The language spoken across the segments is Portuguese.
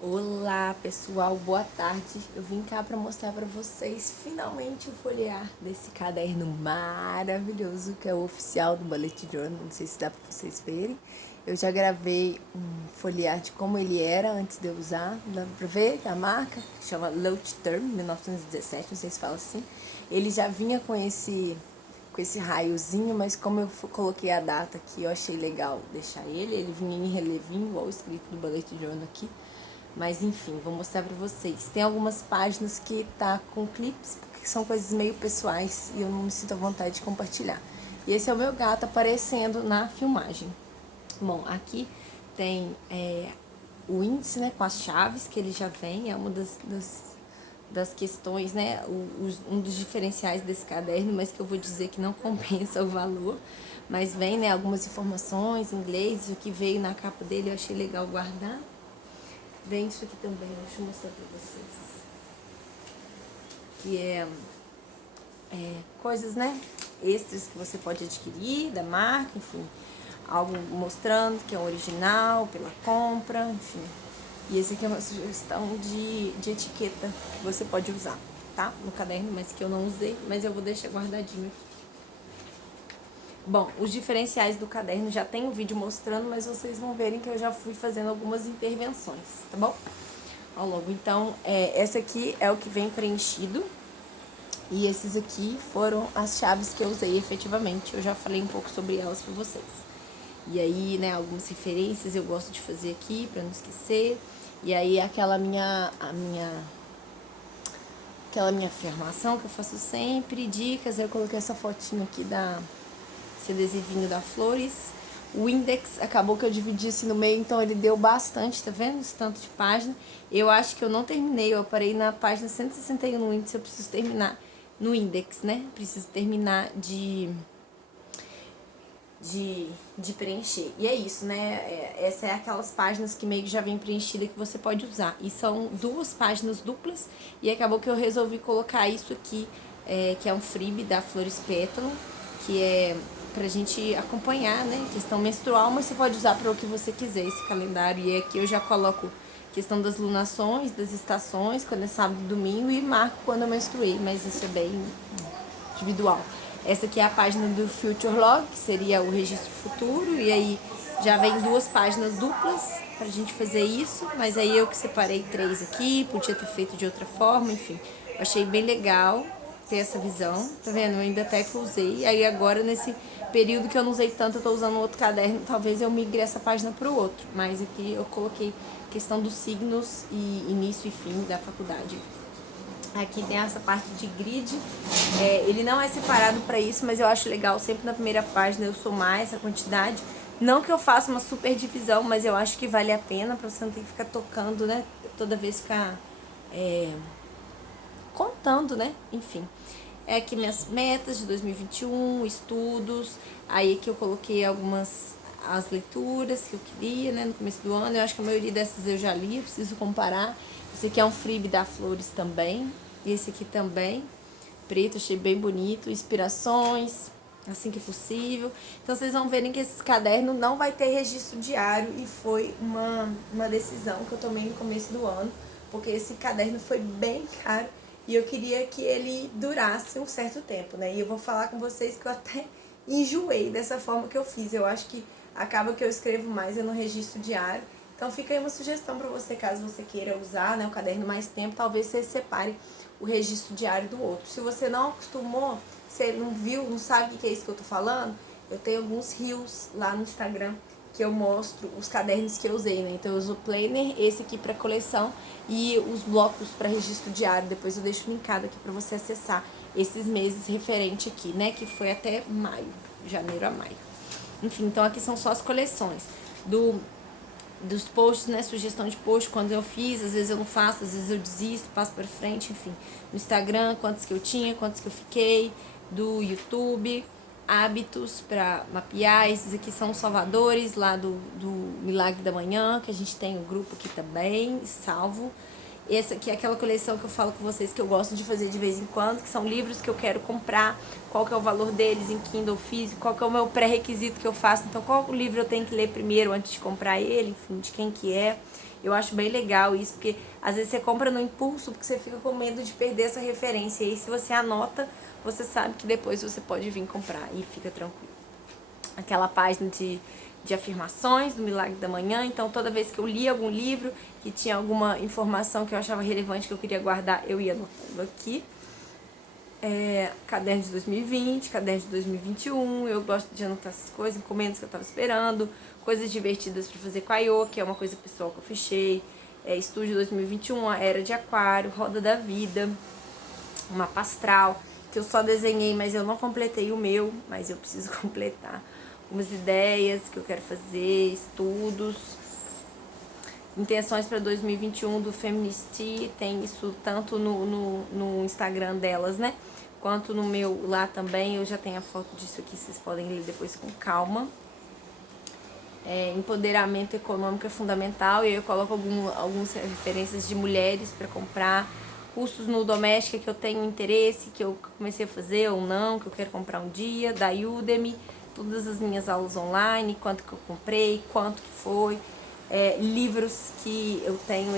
Olá pessoal, boa tarde. Eu vim cá para mostrar para vocês finalmente o folhear desse caderno maravilhoso que é o oficial do Bullet Journal. Não sei se dá para vocês verem. Eu já gravei um folhear de como ele era antes de eu usar. Dá para ver a marca, que chama Loach Term 1917, não sei se fala assim. Ele já vinha com esse raiozinho, mas como eu coloquei a data aqui, eu achei legal deixar ele. Ele vinha em relevinho, igual escrito do Bullet Journal aqui. Mas enfim, vou mostrar pra vocês. Tem algumas páginas que tá com clipes, porque são coisas meio pessoais e eu não me sinto à vontade de compartilhar. E esse é o meu gato aparecendo na filmagem. Bom, aqui tem o índice, né, com as chaves que ele já vem, é uma das questões, né, um dos diferenciais desse caderno, mas que eu vou dizer que não compensa o valor. Mas vem, né, algumas informações em inglês, o que veio na capa dele eu achei legal guardar. Vem isso aqui também, deixa eu mostrar pra vocês. Que coisas, né? Extras que você pode adquirir da marca, enfim. Algo mostrando que é original, pela compra, enfim. E esse aqui é uma sugestão de etiqueta que você pode usar, tá? No caderno, mas que eu não usei, mas eu vou deixar guardadinho aqui. Bom, os diferenciais do caderno já tem um vídeo mostrando, mas vocês vão verem que eu já fui fazendo algumas intervenções, tá bom? Ao longo. Então, essa aqui é o que vem preenchido. E esses aqui foram as chaves que eu usei efetivamente. Eu já falei um pouco sobre elas pra vocês. E aí, né, algumas referências eu gosto de fazer aqui pra não esquecer. E aí, aquela minha afirmação que eu faço sempre, dicas. Eu coloquei essa fotinho aqui esse adesivinho da Flores. O index, acabou que eu dividi assim no meio, então ele deu bastante, tá vendo? Esse tanto de página. Eu acho que eu não terminei, eu parei na página 161 no índice, eu preciso terminar no index, né? Preciso terminar de preencher. E é isso, né? Essa é aquelas páginas que meio que já vem preenchida que você pode usar. E são duas páginas duplas, e acabou que eu resolvi colocar isso aqui, que é um freebie da Flores Pétalo, que é pra gente acompanhar, né, questão menstrual, mas você pode usar para o que você quiser esse calendário. E aqui eu já coloco questão das lunações, das estações, quando é sábado e domingo, e marco quando eu menstruei, mas isso é bem individual. Essa aqui é a página do Future Log, que seria o registro futuro, e aí já vem duas páginas duplas pra gente fazer isso, mas aí eu que separei três aqui, podia ter feito de outra forma, enfim. Eu achei bem legal ter essa visão, tá vendo? Eu ainda até que usei, aí agora nesse período que eu não usei tanto, eu tô usando outro caderno, talvez eu migre essa página pro outro, mas aqui eu coloquei questão dos signos e início e fim da faculdade. Aqui tem essa parte de grid, ele não é separado para isso, mas eu acho legal sempre na primeira página eu somar essa quantidade. Não que eu faça uma super divisão, mas eu acho que vale a pena para você não ter que ficar tocando, né? Toda vez ficar contando, né? Enfim. É aqui minhas metas de 2021, estudos. Aí aqui eu coloquei as leituras que eu queria, né, no começo do ano. Eu acho que a maioria dessas eu já li, eu preciso comparar. Esse aqui é um freebie da Flores também. E esse aqui também, preto, achei bem bonito. Inspirações, assim que possível. Então vocês vão verem que esse caderno não vai ter registro diário, e foi uma decisão que eu tomei no começo do ano, porque esse caderno foi bem caro e eu queria que ele durasse um certo tempo, né? E eu vou falar com vocês que eu até enjoei dessa forma que eu fiz. Eu acho que acaba que eu escrevo mais no registro diário. Então fica aí uma sugestão para você, caso você queira usar, né, o caderno mais tempo, talvez você separe o registro diário do outro. Se você não acostumou, você não viu, não sabe o que é isso que eu tô falando, eu tenho alguns reels lá no Instagram que eu mostro os cadernos que eu usei, né? Então eu uso o planner, esse aqui para coleção, e os blocos para registro diário. Depois eu deixo linkado aqui para você acessar esses meses referente aqui, né? Que foi até maio, janeiro a maio. Enfim, então aqui são só as coleções dos posts, né, sugestão de post, quando eu fiz, às vezes eu não faço, às vezes eu desisto, passo pra frente, enfim. No Instagram, quantos que eu tinha, quantos que eu fiquei, do YouTube, hábitos pra mapear. Esses aqui são os salvadores lá do Milagre da Manhã, que a gente tem um grupo aqui também, salvo. Essa aqui é aquela coleção que eu falo com vocês que eu gosto de fazer de vez em quando, que são livros que eu quero comprar, qual que é o valor deles em Kindle físico, qual que é o meu pré-requisito que eu faço, então qual livro eu tenho que ler primeiro antes de comprar ele, enfim, de quem que é. Eu acho bem legal isso, porque às vezes você compra no impulso, porque você fica com medo de perder essa referência, e aí se você anota, você sabe que depois você pode vir comprar e fica tranquilo. Aquela página de afirmações do Milagre da Manhã, então toda vez que eu li algum livro que tinha alguma informação que eu achava relevante, que eu queria guardar, eu ia anotando aqui. Caderno de 2020, caderno de 2021, eu gosto de anotar essas coisas, encomendas que eu tava esperando, coisas divertidas para fazer com a Iô, que é uma coisa pessoal que eu fechei, Estúdio 2021, a Era de Aquário, Roda da Vida, uma pastral, que eu só desenhei, mas eu não completei o meu, mas eu preciso completar. Algumas ideias que eu quero fazer, estudos, intenções para 2021 do Feministy, tem isso tanto no Instagram delas, né? Quanto no meu lá também, eu já tenho a foto disso aqui, vocês podem ler depois com calma. Empoderamento econômico é fundamental, e aí eu coloco algumas referências de mulheres para comprar. Cursos no Doméstica que eu tenho interesse, que eu comecei a fazer ou não, que eu quero comprar um dia, da Udemy, todas as minhas aulas online, quanto que eu comprei, quanto que foi. Livros que eu tenho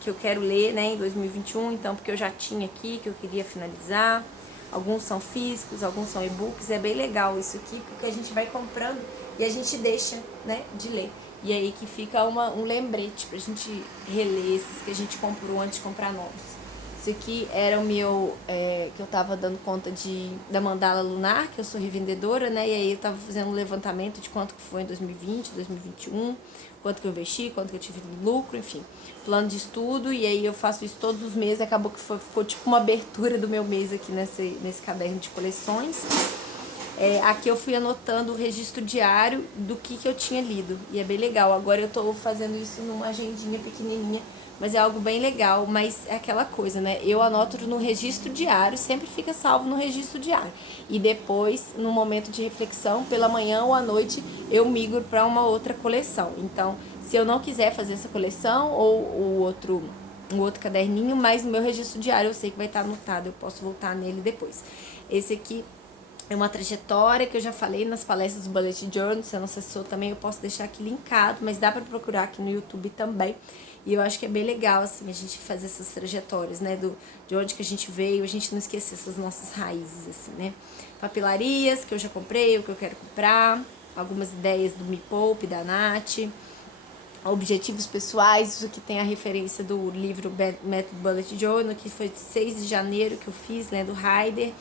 que eu quero ler, né, em 2021, então, porque eu já tinha aqui, que eu queria finalizar. Alguns são físicos, alguns são e-books, é bem legal isso aqui, porque a gente vai comprando e a gente deixa, né, de ler. E aí que fica um lembrete pra gente reler esses que a gente comprou antes de comprar novos. Isso aqui era o meu, que eu tava dando conta da mandala lunar, que eu sou revendedora, né? E aí eu tava fazendo um levantamento de quanto que foi em 2020, 2021, quanto que eu investi, quanto que eu tive de lucro, enfim. Plano de estudo, e aí eu faço isso todos os meses, acabou que ficou tipo uma abertura do meu mês aqui nesse caderno de coleções. Aqui eu fui anotando o registro diário do que eu tinha lido, e é bem legal. Agora eu tô fazendo isso numa agendinha pequenininha, mas é algo bem legal. Mas é aquela coisa, né? Eu anoto no registro diário, sempre fica salvo no registro diário. E depois, no momento de reflexão, pela manhã ou à noite, eu migro para uma outra coleção. Então, se eu não quiser fazer essa coleção ou um outro caderninho, mas no meu registro diário eu sei que vai estar anotado, eu posso voltar nele depois. Esse aqui é uma trajetória que eu já falei nas palestras do Bullet Journal. Se eu não acessou também, eu posso deixar aqui linkado, mas dá para procurar aqui no YouTube também. E eu acho que é bem legal, assim, a gente fazer essas trajetórias, né, de onde que a gente veio, a gente não esquecer essas nossas raízes, assim, né. Papelarias, que eu já comprei, o que eu quero comprar, algumas ideias do Me Poupe, da Nath, objetivos pessoais, isso que tem a referência do livro Método Bullet Journal, que foi de 6 de janeiro que eu fiz, lendo Heider.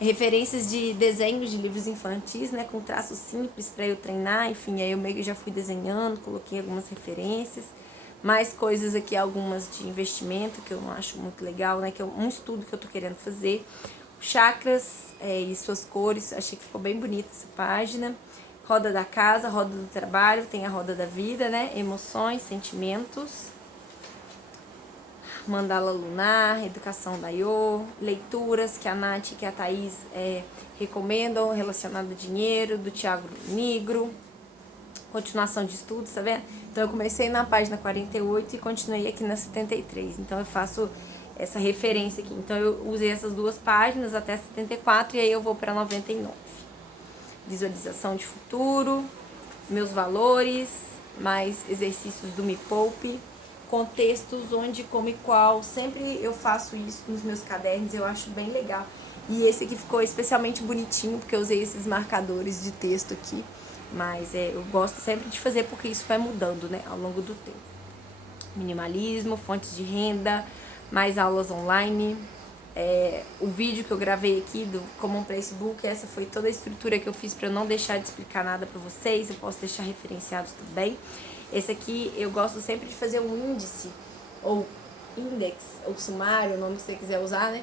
Referências de desenhos de livros infantis, né, com traços simples para eu treinar, enfim, aí eu meio que já fui desenhando, coloquei algumas referências, mais coisas aqui, algumas de investimento, que eu não acho muito legal, né, que é um estudo que eu tô querendo fazer, chakras e suas cores, achei que ficou bem bonita essa página, roda da casa, roda do trabalho, tem a roda da vida, né, emoções, sentimentos, mandala lunar, educação da Iô, leituras que a Nath e que a Thaís recomendam, relacionado ao dinheiro, do Thiago Nigro, continuação de estudos, tá vendo? Então eu comecei na página 48 e continuei aqui na 73, então eu faço essa referência aqui. Então eu usei essas duas páginas até 74 e aí eu vou para 99. Visualização de futuro, meus valores, mais exercícios do Me Poupe, contextos, onde, como e qual, sempre eu faço isso nos meus cadernos, eu acho bem legal. E esse aqui ficou especialmente bonitinho, porque eu usei esses marcadores de texto aqui, mas eu gosto sempre de fazer, porque isso vai mudando, né, ao longo do tempo. Minimalismo, fontes de renda, mais aulas online, o vídeo que eu gravei aqui do Common Place Book, essa foi toda a estrutura que eu fiz para eu não deixar de explicar nada para vocês, eu posso deixar referenciados também. Esse aqui eu gosto sempre de fazer um índice, ou index, ou sumário, o nome que você quiser usar, né?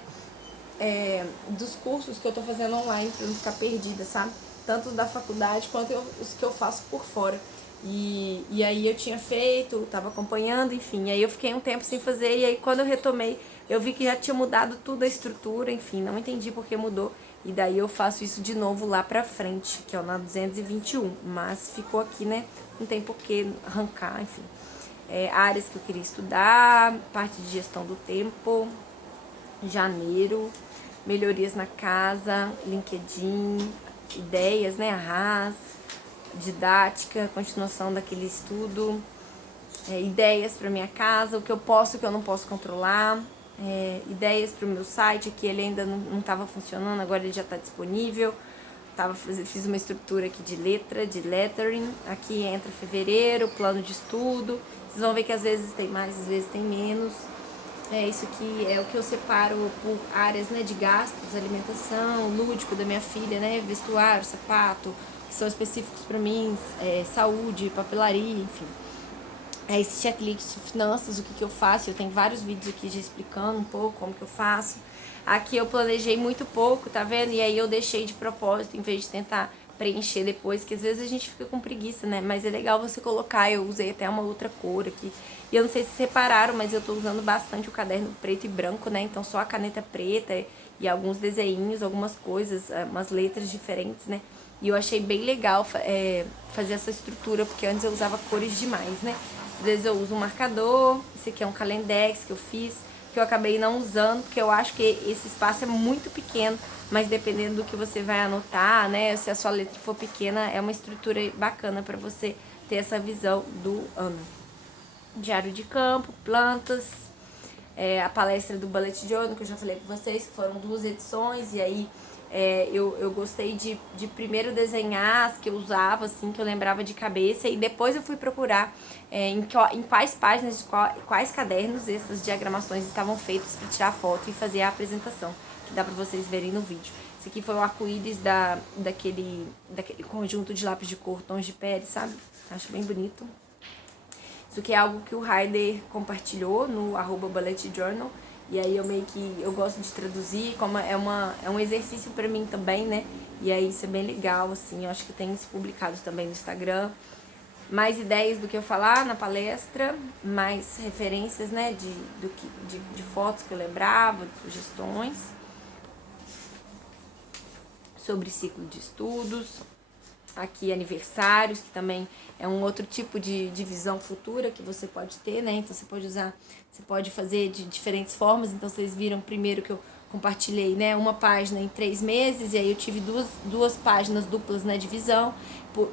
Dos cursos que eu tô fazendo online, pra não ficar perdida, sabe? Tanto da faculdade quanto os que eu faço por fora. E aí eu tinha feito, tava acompanhando, enfim. Aí eu fiquei um tempo sem fazer, e aí quando eu retomei, eu vi que já tinha mudado tudo a estrutura, enfim, não entendi por que mudou. E daí eu faço isso de novo lá pra frente, que é na 221. Mas ficou aqui, né? Não tem por que arrancar, enfim. áreas que eu queria estudar, parte de gestão do tempo, janeiro, melhorias na casa, LinkedIn, ideias, né, Arras, didática, continuação daquele estudo, ideias para minha casa, o que eu posso e o que eu não posso controlar, ideias para o meu site, que ele ainda não estava funcionando, agora ele já está disponível. Fiz uma estrutura aqui de lettering, aqui entra fevereiro, plano de estudo, vocês vão ver que às vezes tem mais, às vezes tem menos. Isso aqui é o que eu separo por áreas, né, de gastos, alimentação, lúdico da minha filha, né, vestuário, sapato, que são específicos para mim, saúde, papelaria, enfim. Esse checklist de finanças, o que eu faço, eu tenho vários vídeos aqui já explicando um pouco como que eu faço. Aqui eu planejei muito pouco, tá vendo? E aí eu deixei de propósito, em vez de tentar preencher depois, que às vezes a gente fica com preguiça, né? Mas é legal você colocar, eu usei até uma outra cor aqui. E eu não sei se separaram, mas eu tô usando bastante o caderno preto e branco, né? Então só a caneta preta e alguns desenhinhos, algumas coisas, umas letras diferentes, né? E eu achei bem legal fazer essa estrutura, porque antes eu usava cores demais, né? Às vezes eu uso um marcador, esse aqui é um calendex que eu fiz, que eu acabei não usando, porque eu acho que esse espaço é muito pequeno, mas dependendo do que você vai anotar, né, se a sua letra for pequena, é uma estrutura bacana para você ter essa visão do ano. Diário de campo, plantas, a palestra do Bullet Journal, que eu já falei para vocês, que foram 2 edições, e aí eu gostei de primeiro desenhar as que eu usava, assim, que eu lembrava de cabeça, e depois eu fui procurar em quais páginas, de quais cadernos essas diagramações estavam feitas para tirar foto e fazer a apresentação, que dá para vocês verem no vídeo. Esse aqui foi o arco-íris daquele conjunto de lápis de cor, tons de pele, sabe? Acho bem bonito. Isso aqui é algo que o Raider compartilhou no @bulletjournal. E aí eu gosto de traduzir, como é um exercício pra mim também, né? E aí isso é bem legal, assim, eu acho que tem isso publicado também no Instagram. Mais ideias do que eu falar na palestra, mais referências, né, de fotos que eu lembrava, de sugestões. Sobre ciclo de estudos. Aqui aniversários, que também é um outro tipo de visão futura que você pode ter, né? Então você pode fazer de diferentes formas. Então vocês viram primeiro que eu compartilhei, né, uma página em 3 meses, e aí eu tive duas páginas duplas, né, de visão.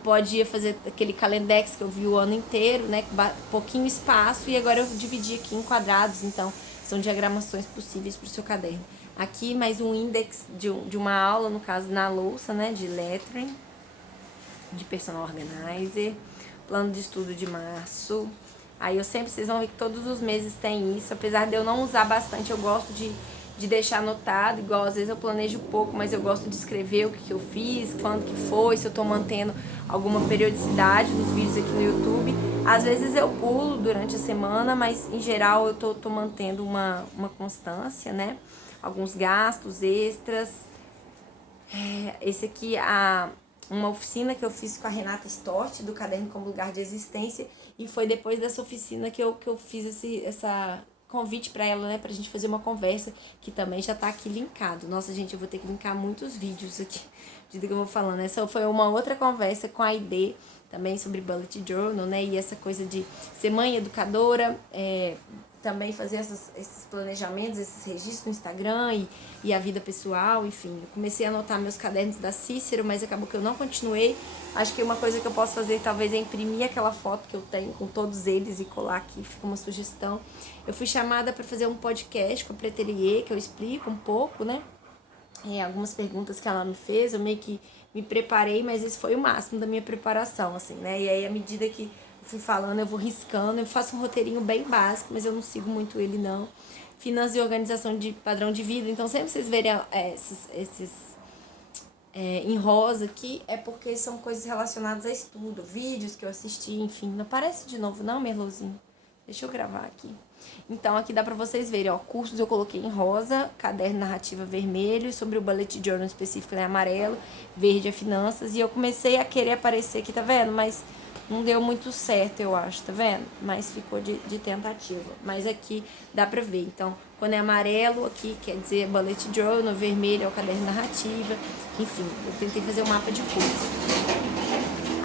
Podia fazer aquele calendex que eu vi o ano inteiro, né, com pouquinho espaço, e agora eu dividi aqui em quadrados, então são diagramações possíveis para o seu caderno. Aqui mais um index de uma aula, no caso na louça, né, de lettering, de personal organizer, plano de estudo de março. Aí vocês vão ver que todos os meses tem isso, apesar de eu não usar bastante, eu gosto de deixar anotado, igual às vezes eu planejo pouco, mas eu gosto de escrever o que eu fiz, quando que foi, se eu tô mantendo alguma periodicidade nos vídeos aqui no YouTube. Às vezes eu pulo durante a semana, mas em geral eu tô mantendo uma constância, né? Alguns gastos extras. Esse aqui uma oficina que eu fiz com a Renata Stort, do Caderno como Lugar de Existência, e foi depois dessa oficina que eu fiz essa convite para ela, né, pra gente fazer uma conversa, que também já tá aqui linkado. Nossa, gente, eu vou ter que linkar muitos vídeos aqui, de que eu vou falando. Essa foi uma outra conversa com a Aide, também sobre Bullet Journal, né, e essa coisa de ser mãe educadora, também fazer esses planejamentos, esses registros no Instagram e a vida pessoal, enfim. Eu comecei a anotar meus cadernos da Cícero, mas acabou que eu não continuei. Acho que uma coisa que eu posso fazer talvez é imprimir aquela foto que eu tenho com todos eles e colar aqui, fica uma sugestão. Eu fui chamada para fazer um podcast com a Pretelier, que eu explico um pouco, né? Algumas perguntas que ela me fez, eu meio que me preparei, mas esse foi o máximo da minha preparação, assim, né? E aí, à medida que fui falando, eu vou riscando, eu faço um roteirinho bem básico, mas eu não sigo muito ele, não. Finanças e organização de padrão de vida. Então, sempre vocês verem esses em rosa aqui, é porque são coisas relacionadas a estudo, vídeos que eu assisti, enfim. Não aparece de novo, não, Merlozinho? Deixa eu gravar aqui. Então, aqui dá pra vocês verem, ó, cursos eu coloquei em rosa, caderno narrativa vermelho, sobre o Bullet Journal específico, né, amarelo, verde é finanças, e eu comecei a querer aparecer aqui, tá vendo? Mas não deu muito certo, eu acho, tá vendo? Mas ficou de tentativa. Mas aqui dá pra ver. Então, quando é amarelo, aqui quer dizer Bullet Journal, vermelho é o caderno narrativa. Enfim, eu tentei fazer um mapa de cores.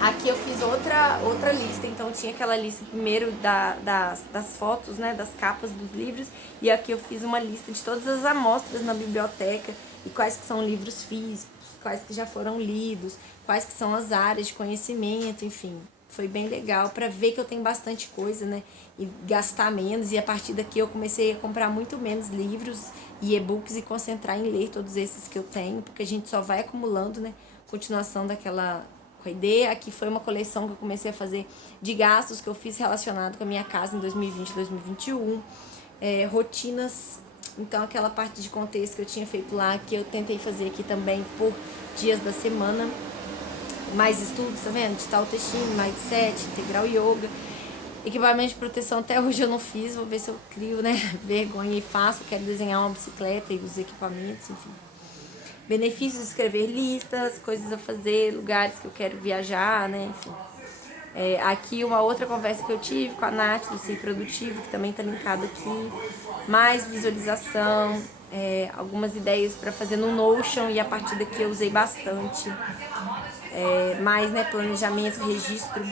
Aqui eu fiz outra lista, então tinha aquela lista primeiro das fotos, né, das capas dos livros, e aqui eu fiz uma lista de todas as amostras na biblioteca e quais que são livros físicos, quais que já foram lidos, quais que são as áreas de conhecimento, enfim. Foi bem legal para ver que eu tenho bastante coisa, né, e gastar menos, e a partir daqui eu comecei a comprar muito menos livros e e-books e concentrar em ler todos esses que eu tenho, porque a gente só vai acumulando, né, continuação daquela com a ideia. Aqui foi uma coleção que eu comecei a fazer de gastos que eu fiz relacionado com a minha casa em 2020 e 2021. Rotinas, então aquela parte de contexto que eu tinha feito lá, que eu tentei fazer aqui também por dias da semana. Mais estudos, tá vendo? De tal textinho, mindset, integral yoga. Equipamento de proteção até hoje eu não fiz, vou ver se eu crio, né? Vergonha e faço. Quero desenhar uma bicicleta e os equipamentos, enfim. Benefícios de escrever listas, coisas a fazer, lugares que eu quero viajar, né? Enfim. Aqui uma outra conversa que eu tive com a Nath do Ser Produtivo, que também tá linkado aqui. Mais visualização, algumas ideias para fazer no Notion, e a partir daqui eu usei bastante. Mais, né, planejamento, registro.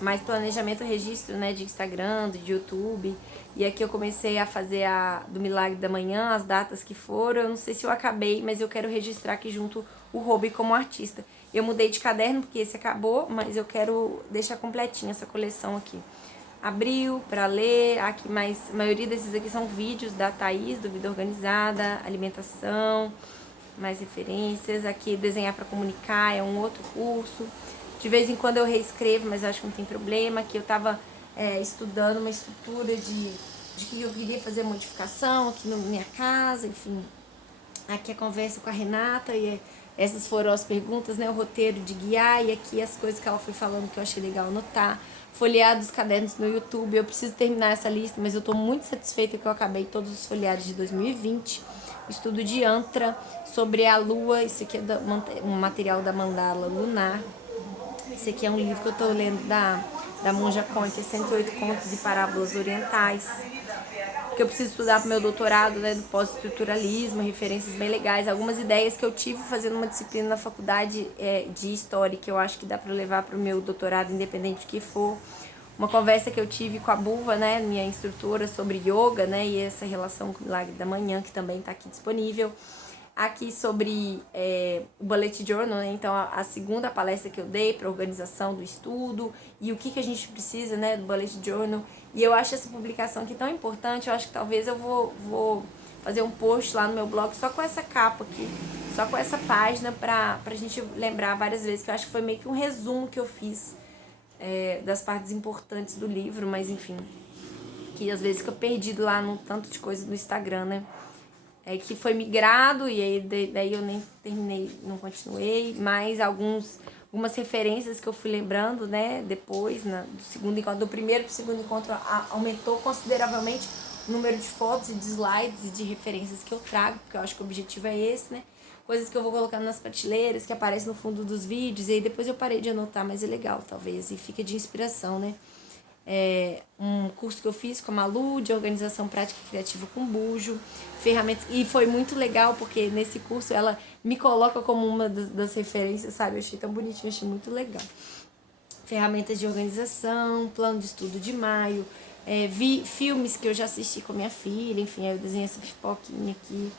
Mais planejamento, registro, né, de Instagram, de YouTube. E aqui eu comecei a fazer do Milagre da Manhã, as datas que foram. Eu não sei se eu acabei, mas eu quero registrar aqui junto o hobby como artista. Eu mudei de caderno porque esse acabou, mas eu quero deixar completinha essa coleção aqui. Abril para ler, aqui mais, a maioria desses aqui são vídeos da Thaís, do Vida Organizada, alimentação, mais referências. Aqui desenhar para comunicar é um outro curso. De vez em quando eu reescrevo, mas acho que não tem problema. Aqui eu estava estudando uma estrutura de que eu queria fazer modificação aqui na minha casa, enfim. Aqui a conversa com a Renata, e essas foram as perguntas, né? O roteiro de guiar, e aqui as coisas que ela foi falando que eu achei legal anotar. Folhear dos cadernos no YouTube, eu preciso terminar essa lista, mas eu estou muito satisfeita que eu acabei todos os folheados de 2020. Estudo de Yantra, sobre a lua, isso aqui é um material da Mandala Lunar. Esse aqui é um livro que eu estou lendo da Monja Conte, 108 Contos e Parábolas Orientais, que eu preciso estudar para o meu doutorado, né, do pós-estruturalismo, referências bem legais, algumas ideias que eu tive fazendo uma disciplina na faculdade de História, que eu acho que dá para levar para o meu doutorado, independente do que for. Uma conversa que eu tive com a Buva, né, minha instrutora, sobre yoga, né, e essa relação com o Milagre da Manhã, que também está aqui disponível. Aqui sobre o Bullet Journal, né? Então a segunda palestra que eu dei para organização do estudo e o que a gente precisa, né, do Bullet Journal. E eu acho essa publicação aqui tão importante, eu acho que talvez eu vou fazer um post lá no meu blog só com essa capa aqui, só com essa página pra gente lembrar várias vezes, que eu acho que foi meio que um resumo que eu fiz das partes importantes do livro, mas enfim, que às vezes fica perdido lá no tanto de coisa do Instagram, né? Que foi migrado, e aí daí eu nem terminei, não continuei, mas algumas referências que eu fui lembrando, né, depois, do segundo encontro, do primeiro para o segundo encontro, aumentou consideravelmente o número de fotos e de slides e de referências que eu trago, porque eu acho que o objetivo é esse, né, coisas que eu vou colocando nas prateleiras, que aparecem no fundo dos vídeos, e aí depois eu parei de anotar, mas é legal, talvez, e fica de inspiração, né. Um curso que eu fiz com a Malu de organização prática e criativa com bujo, ferramentas, e foi muito legal porque nesse curso ela me coloca como uma das referências, sabe? Eu achei tão bonitinho, achei muito legal. Ferramentas de organização, plano de estudo de maio, vi filmes que eu já assisti com a minha filha, enfim, aí eu desenhei essa pipoquinha aqui.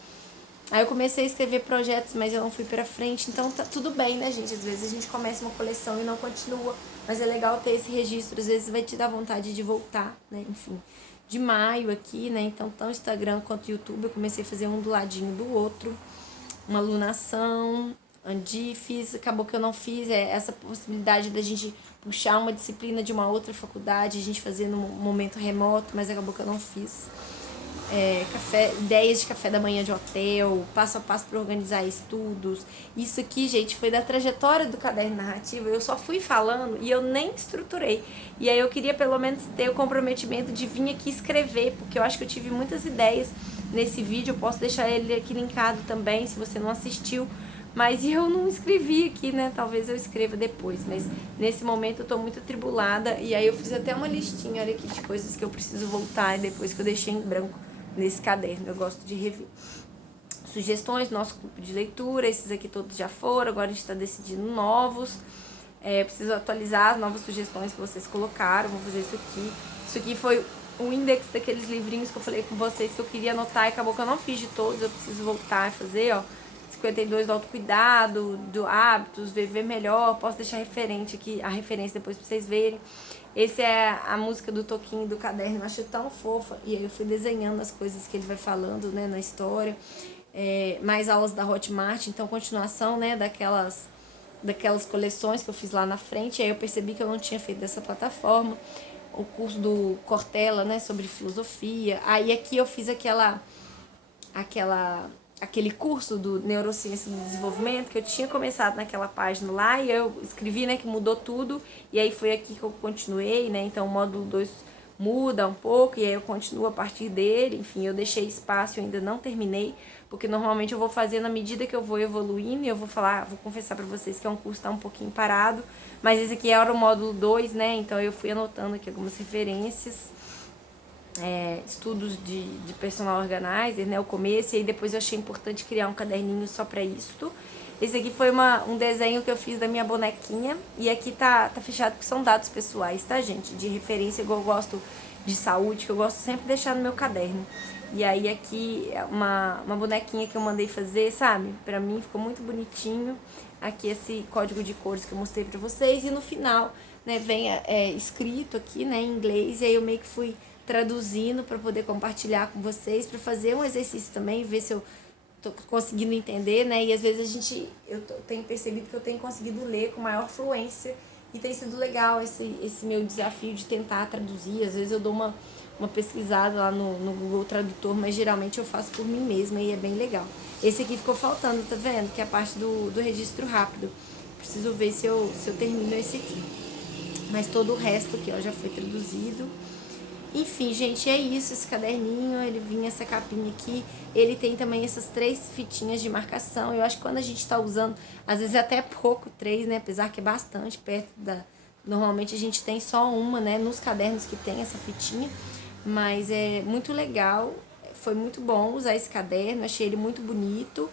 Aí eu comecei a escrever projetos, mas eu não fui pra frente, então tá tudo bem, né, gente? Às vezes a gente começa uma coleção e não continua, mas é legal ter esse registro, às vezes vai te dar vontade de voltar, né, enfim. De maio aqui, né, então tanto Instagram quanto YouTube eu comecei a fazer um do ladinho do outro, uma alunação, fiz, acabou que eu não fiz, essa possibilidade da gente puxar uma disciplina de uma outra faculdade, a gente fazer no momento remoto, mas acabou que eu não fiz. Ideias de café da manhã de hotel, passo a passo para organizar estudos. Isso aqui, gente, foi da trajetória do caderno narrativo. Eu só fui falando e eu nem estruturei. E aí eu queria pelo menos ter o comprometimento de vir aqui escrever, porque eu acho que eu tive muitas ideias nesse vídeo. Eu posso deixar ele aqui linkado também, se você não assistiu. Mas eu não escrevi aqui, né? Talvez eu escreva depois. Mas nesse momento eu tô muito atribulada. E aí eu fiz até uma listinha, olha aqui, de coisas que eu preciso voltar. E depois que eu deixei em branco nesse caderno, eu gosto de rever. sugestões do nosso grupo de leitura. Esses aqui todos já foram, agora a gente está decidindo novos. Preciso atualizar as novas sugestões que vocês colocaram. Vou fazer isso aqui. Isso aqui foi o index daqueles livrinhos que eu falei com vocês que eu queria anotar e acabou que eu não fiz de todos. Eu preciso voltar a fazer, ó. 52 do autocuidado, do hábitos, viver melhor. Posso deixar referente aqui, a referência depois pra vocês verem. Esse é a música do Toquinho do caderno, eu achei tão fofa. E aí eu fui desenhando as coisas que ele vai falando, né, na história. Mais aulas da Hotmart, então continuação, né, daquelas coleções que eu fiz lá na frente. Aí eu percebi que eu não tinha feito dessa plataforma. O curso do Cortella, né, sobre filosofia. Aí aqui eu fiz aquele curso do Neurociência do Desenvolvimento que eu tinha começado naquela página lá e eu escrevi, né, que mudou tudo, e aí foi aqui que eu continuei, né, então o módulo 2 muda um pouco e aí eu continuo a partir dele, enfim, eu deixei espaço, eu ainda não terminei, porque normalmente eu vou fazer na medida que eu vou evoluindo e eu vou confessar pra vocês que é um curso que tá um pouquinho parado, mas esse aqui era o módulo 2, né, então eu fui anotando aqui algumas referências, estudos de personal organizer, né, o começo, e aí depois eu achei importante criar um caderninho só pra isso. Esse aqui foi um desenho que eu fiz da minha bonequinha, e aqui tá fechado porque são dados pessoais, tá, gente? De referência, igual eu gosto de saúde, que eu gosto sempre de deixar no meu caderno. E aí aqui é uma bonequinha que eu mandei fazer, sabe? Pra mim ficou muito bonitinho. Aqui esse código de cores que eu mostrei pra vocês, e no final, né, vem escrito aqui, né, em inglês, e aí eu meio que fui traduzindo para poder compartilhar com vocês, para fazer um exercício também, ver se eu tô conseguindo entender, né? E às vezes eu tenho percebido que eu tenho conseguido ler com maior fluência e tem sido legal esse meu desafio de tentar traduzir. Às vezes eu dou uma pesquisada lá no Google Tradutor, mas geralmente eu faço por mim mesma e é bem legal. Esse aqui ficou faltando, tá vendo? Que é a parte do registro rápido. Preciso ver se eu termino esse aqui. Mas todo o resto aqui, ó, já foi traduzido. Enfim, gente, é isso, esse caderninho, ele vinha essa capinha aqui, ele tem também essas 3 fitinhas de marcação. Eu acho que quando a gente tá usando, às vezes é até pouco 3, né, apesar que é bastante perto normalmente a gente tem só uma, né, nos cadernos que tem essa fitinha, mas é muito legal, foi muito bom usar esse caderno, achei ele muito bonito,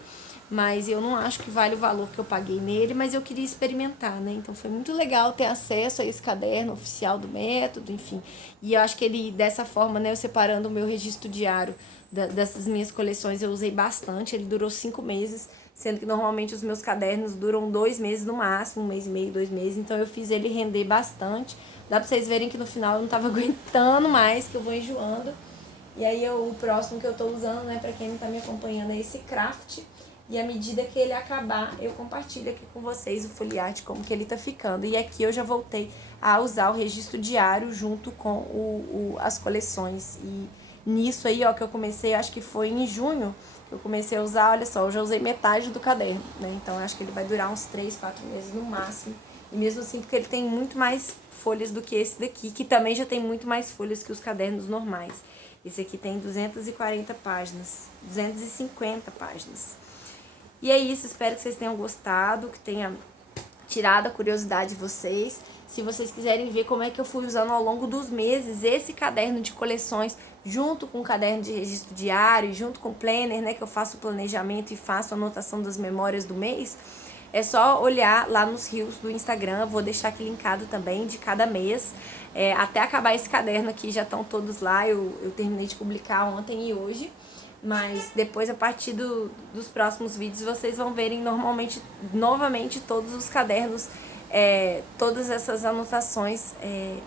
mas eu não acho que vale o valor que eu paguei nele, mas eu queria experimentar, né? Então foi muito legal ter acesso a esse caderno oficial do método, enfim. E eu acho que ele, dessa forma, né, eu separando o meu registro diário dessas minhas coleções, eu usei bastante, ele durou 5 meses, sendo que normalmente os meus cadernos duram 2 meses no máximo, 1 mês e meio, 2 meses, então eu fiz ele render bastante. Dá pra vocês verem que no final eu não tava aguentando mais, que eu vou enjoando. E aí o próximo que eu tô usando, né, pra quem não tá me acompanhando, é esse Craft. E à medida que ele acabar, eu compartilho aqui com vocês o folheate, como que ele tá ficando. E aqui eu já voltei a usar o registro diário junto com as coleções. E nisso aí, ó, que eu comecei, acho que foi em junho, eu comecei a usar, olha só, eu já usei metade do caderno, né? Então eu acho que ele vai durar uns 3, 4 meses no máximo. E mesmo assim, porque ele tem muito mais folhas do que esse daqui, que também já tem muito mais folhas que os cadernos normais. Esse aqui tem 240 páginas, 250 páginas. E é isso, espero que vocês tenham gostado, que tenha tirado a curiosidade de vocês. Se vocês quiserem ver como é que eu fui usando ao longo dos meses esse caderno de coleções, junto com o caderno de registro diário, junto com o planner, né, que eu faço o planejamento e faço a anotação das memórias do mês, é só olhar lá nos reels do Instagram, vou deixar aqui linkado também de cada mês. Até acabar esse caderno aqui, já estão todos lá, eu terminei de publicar ontem e hoje. Mas depois, a partir dos próximos vídeos, vocês vão verem novamente todos os cadernos, todas essas anotações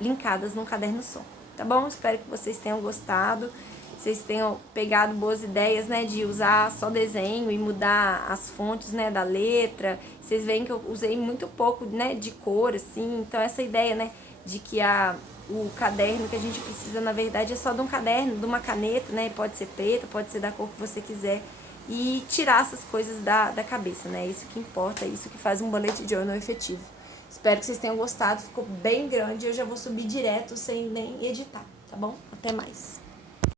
linkadas num caderno só, tá bom? Espero que vocês tenham gostado, vocês tenham pegado boas ideias, né, de usar só desenho e mudar as fontes, né, da letra. Vocês veem que eu usei muito pouco, né, de cor, assim, então essa ideia, né, de que o caderno que a gente precisa, na verdade, é só de um caderno, de uma caneta, né? Pode ser preta, pode ser da cor que você quiser. E tirar essas coisas da cabeça, né? Isso que importa, isso que faz um bullet journal efetivo. Espero que vocês tenham gostado, ficou bem grande. Eu já vou subir direto sem nem editar, tá bom? Até mais!